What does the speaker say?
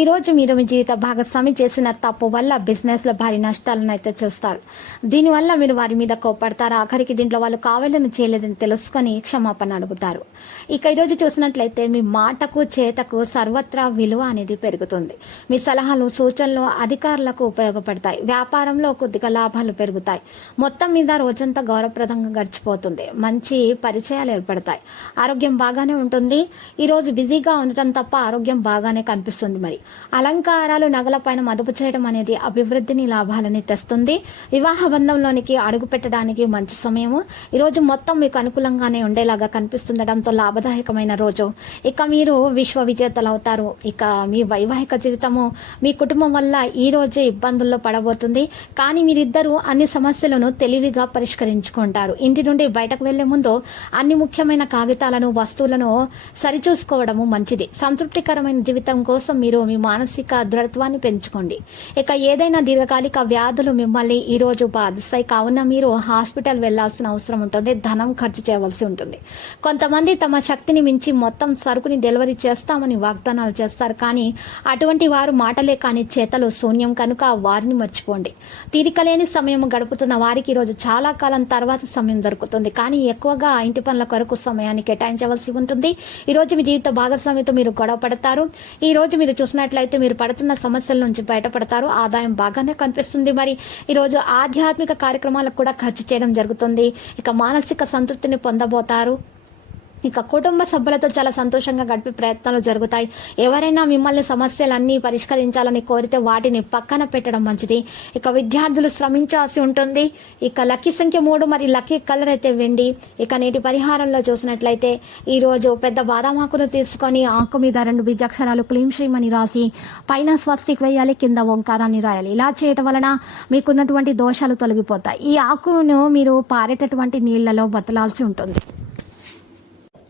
ఈ రోజు మీరు మీ జీవిత భాగస్వామి చేసిన తప్పు వల్ల బిజినెస్లో భారీ నష్టాలను అయితే చూస్తారు. దీనివల్ల మీరు వారి మీద కోపడతారు ఆఖరికి దీంట్లో వాళ్ళు కావాలని చేయలేదని తెలుసుకొని క్షమాపణ అడుగుతారు. ఇక ఈ రోజు చూసినట్లయితే మీ మాటకు చేతకు సర్వత్రా విలువ అనేది పెరుగుతుంది. మీ సలహాలు సూచనలు అధికారులకు ఉపయోగపడతాయి. వ్యాపారంలో కొద్దిగా లాభాలు పెరుగుతాయి. మొత్తం మీద రోజంతా గౌరవప్రదంగా గడిచిపోతుంది. మంచి పరిచయాలు ఏర్పడతాయి. ఆరోగ్యం బాగానే ఉంటుంది. ఈ రోజు బిజీగా ఉండటం తప్ప ఆరోగ్యం బాగానే కనిపిస్తుంది మరి. అలంకారాలు నగల పైన మదుపు చేయడం అనేది అభివృద్ధిని లాభాలని తెస్తుంది. వివాహ బంధంలోనికి అడుగు పెట్టడానికి మంచి సమయము. ఈ రోజు మొత్తం మీకు అనుకూలంగానే ఉండేలాగా కనిపిస్తుండటంతో లాభదాయకమైన రోజు. ఇక మీరు విశ్వ విజేతలు అవుతారు ఇక మీ వైవాహిక జీవితము మీ కుటుంబం వల్ల ఈ రోజే ఇబ్బందుల్లో పడబోతుంది. కానీ మీరిద్దరూ అన్ని సమస్యలను తెలివిగా పరిష్కరించుకుంటారు. ఇంటి నుండి బయటకు వెళ్ళే ముందు అన్ని ముఖ్యమైన కాగితాలను వస్తువులను సరిచూసుకోవడము మంచిది. సంతృప్తికరమైన జీవితం కోసం మీరు మీ మీ మానసిక దృఢత్వాన్ని పెంచుకోండి. ఇక ఏదైనా దీర్ఘకాలిక వ్యాధులు మిమ్మల్ని ఈ రోజు బాధిస్తాయి. కావున మీరు హాస్పిటల్ వెళ్ళాల్సిన అవసరం ఉంటుంది. ధనం ఖర్చు చేయవలసి ఉంటుంది. కొంతమంది తమ శక్తిని మించి మొత్తం సరుకుని డెలివరీ చేస్తామని వాగ్దానాలు చేస్తారు. కానీ అటువంటి వారు మాటలే కానీ చేతలు శూన్యం కనుక వారిని మర్చిపోండి. తీరికలేని సమయం గడుపుతున్న వారికి ఈ రోజు చాలా కాలం తర్వాత సమయం దొరుకుతుంది. కానీ ఎక్కువగా ఇంటి పనుల కొరకు సమయాన్ని కేటాయించవలసి ఉంటుంది. ఈ రోజు మీ జీవిత భాగస్వామితో మీరు గొడవ పడతారు. ఈ రోజు మీరు చేసుకున్నట్లయితే మీరు పడుతున్న సమస్యల నుంచి బయటపడతారు. ఆదాయం బాగానే కనిపిస్తుంది. మరి ఈరోజు ఆధ్యాత్మిక కార్యక్రమాలకు కూడా ఖర్చు చేయడం జరుగుతుంది. ఇక మానసిక సంతృప్తిని పొందబోతారు. ఇక కుటుంబ సభ్యులతో చాలా సంతోషంగా గడిపే ప్రయత్నాలు జరుగుతాయి. ఎవరైనా మిమ్మల్ని సమస్యలన్నీ పరిష్కరించాలని కోరితే వాటిని పక్కన పెట్టడం మంచిది. ఇక విద్యార్థులు శ్రమించాల్సి ఉంటుంది. ఇక లక్కీ సంఖ్య మూడు మరి లక్కీ కలర్ అయితే వెండి. ఇక నేటి పరిహారంలో చూసినట్లయితే ఈ రోజు పెద్ద బాదాం ఆకును తీసుకొని ఆకు మీద రెండు బీజాక్షరాలు క్లీం శ్రీమ్ అని రాసి పైన స్వస్తికి వేయాలి కింద ఓంకారాన్ని రాయాలి. ఇలా చేయటం వలన మీకున్నటువంటి దోషాలు తొలగిపోతాయి. ఈ ఆకును మీరు పారేటటువంటి నీళ్ళలో బతలాల్సి ఉంటుంది.